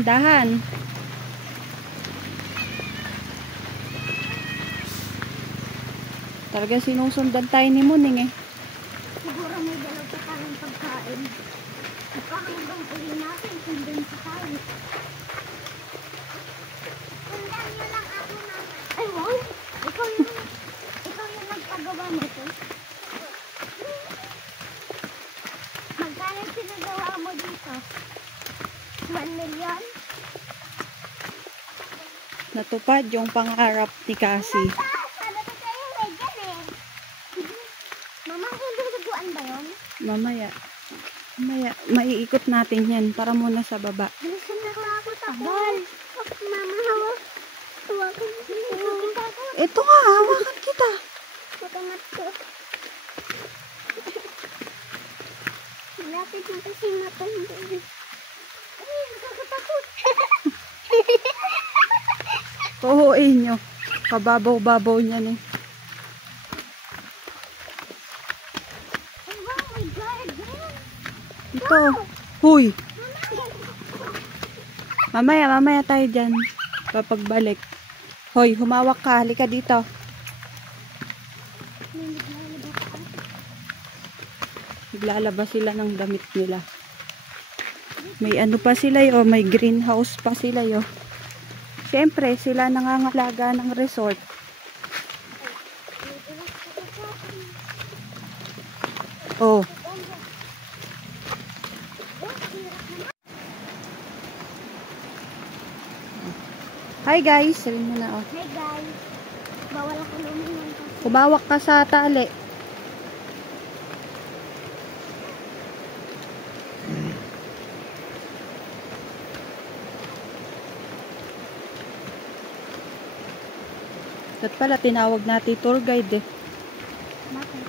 tindahan. Talaga sinusundan tayo ni Muning eh. Siguro may dalaw pa tayong pagkain. At hanggang uli natin, sundan pa tayo. Sundan nyo lang ako na. Ay, wow! Ikaw yung nagpagawa nito. Magkano pinagawa mo dito? 1 million? Natupad yung pangarap ni Cassie. Mamaya, maiikot natin yan para muna sa baba. Gusto na ako tabal. Mama, hawakan mo. Ito nga, hawakan kita. Matangat ko. Malapit na kasi matanda. Ay, nakakatakot. Kuhuin nyo. Kababaw-babaw niyan eh. Ito. Huy. Mamaya tayo dyan. Kapag balik. Hoy, humawak ka. Halika dito. Naglalabas sila ng damit nila. May ano pa sila yo. May greenhouse pa sila yo. Siyempre, sila nangangalaga ng resort. Oh. Hi guys, sabihin mo na oh. Hi guys. Bawal ako lumingon kasi. Kumawak ka sa tali. At pala tinawag natin tour guide eh. Bakit?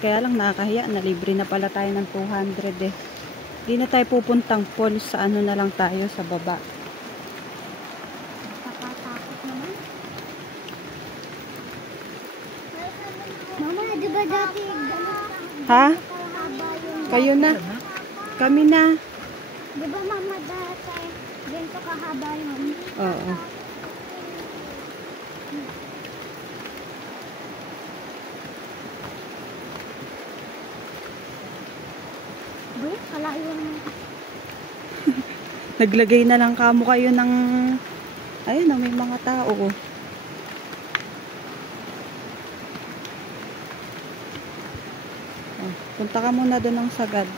Kaya lang nakakahiya na libre na pala tayo ng 200 eh. Hindi na tayo pupuntang falls, sa ano na lang tayo sa baba. Nakatakot naman. Mama, di ba dati Ha? kahaba yung... Kayo na. Kami na. Di ba mama dati ganito kahaba yun? Oo. Boy, kalayo naman. Naglagay na lang kamo kayo ng ayun na may mga tao. Oh, punta ka muna doon ng sagad.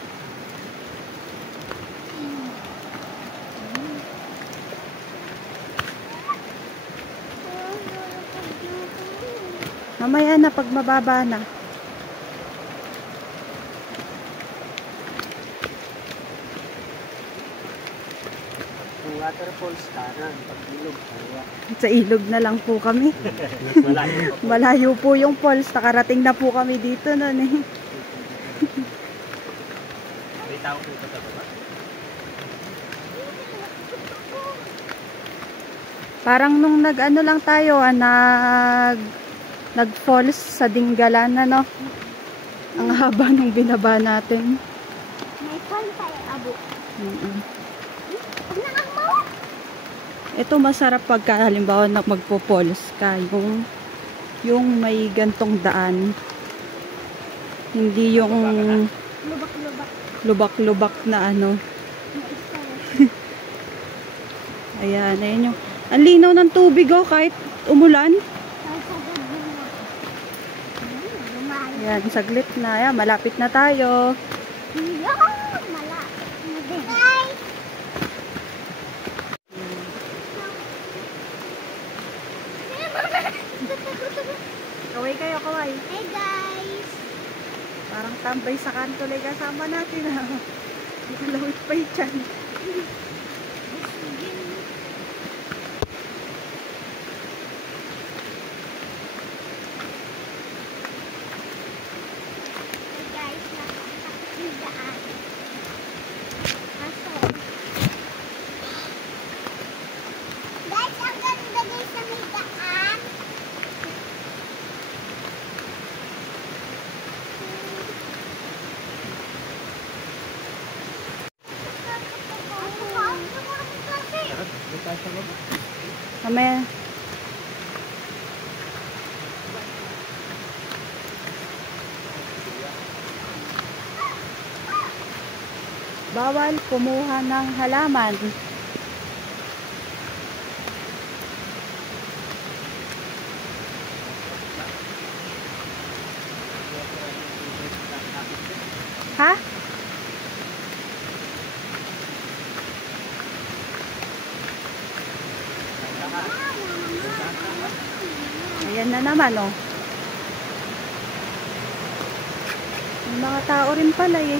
Mamaya na pag mababa na. Waterfalls kanan, pag ilog kaliwa. Sa ilog na lang po kami. Malayo po yung falls. Nakarating na po kami dito noon eh. May tao po sa baba. Parang nung nag-ano lang tayo, nag-falls sa Dinggalan, ano? Ang haba nung binaba natin. May pan tayo, abo. Ito masarap pagka halimbawa na magpo-falls ka, yung may gantong daan. Hindi yung Lubak-lubak. lubak-lubak na ano. Ayan, ayan yung ang linaw ng tubig oh, kahit umulan. Ayan, saglit na. Ayan, malapit na tayo. Kaway kayo, kaway. Hey guys! Parang tambay sa kanto lang kasama natin ha. Malawit pa yung tiyan. Hey guys, nakakatakot yung daan. Kaso, guys, ang ganda guys na may daan. Ako Mamaya. Bawal kumuha ng halaman. Ha? Ayan na naman, oh. May mga tao rin pala, eh.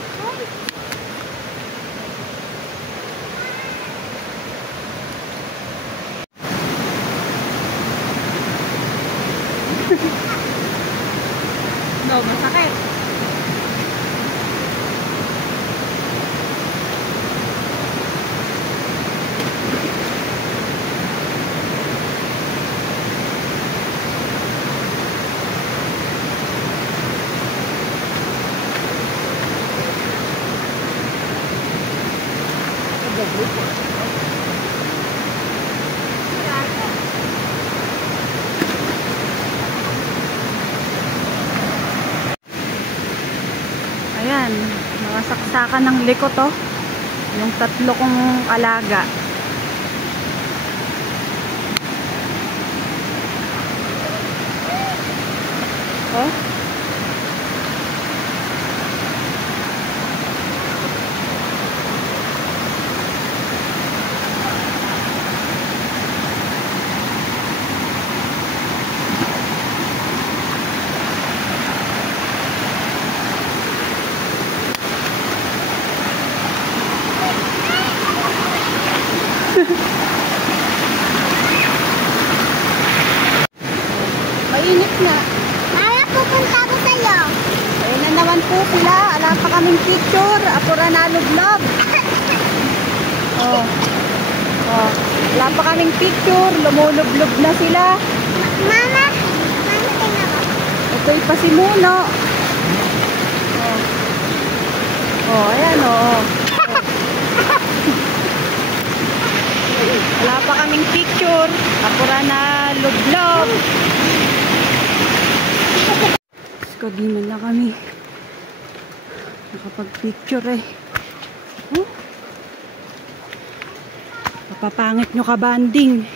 No, masakit. Ayan, mga saksakan ng likot, oh. Yung 3 kong alaga. Oh. Mainit na. Maya, pupunta ako sa'yo. Ayun na naman po sila. Alam pa kaming picture. Apura na lublob. Oh. Oh. Wala pa kaming picture. Lumulublob na sila. Mama, tingnan ko. Ito'y pasimuno. Oh. Oh, ayan, oh. Wala pa kaming picture. Apura na lublob. Kagiman na kami. Nakapag-picture, eh. Oh. Papapangit nyo ka-banding.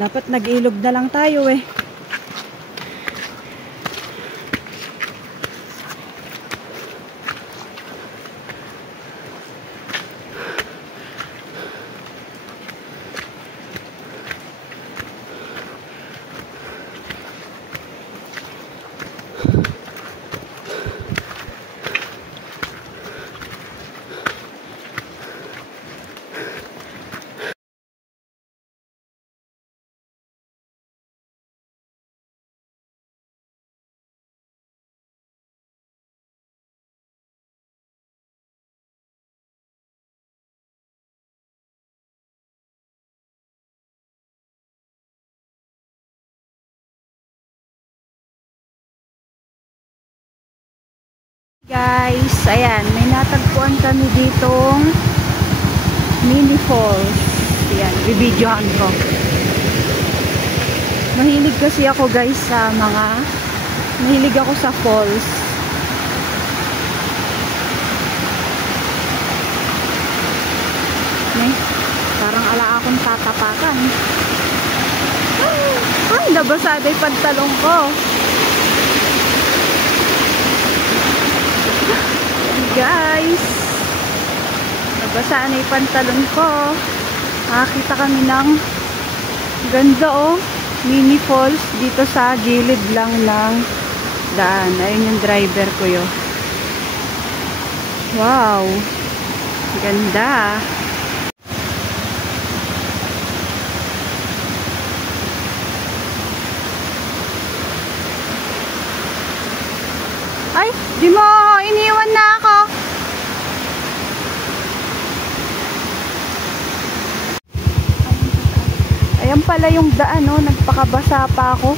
Dapat nag-ilog na lang tayo, eh. Guys, ayan, may natagpuan kami ditong mini falls. Ayan, bibidyohan ko. Mahilig kasi ako, guys, sa mahilig ako sa falls. Parang ala akong tatapakan. Ay, nabasada yung pantalong ko. Guys, nabasa na yung pantalon ko. Nakakita kami ng ganda, oh, mini falls dito sa gilid lang ng daan. Ayun yung driver ko yun. Wow, ganda. Ay, di mo iniwan na ako. Ayan pala yung daan, oh. Nagpakabasa pa ako.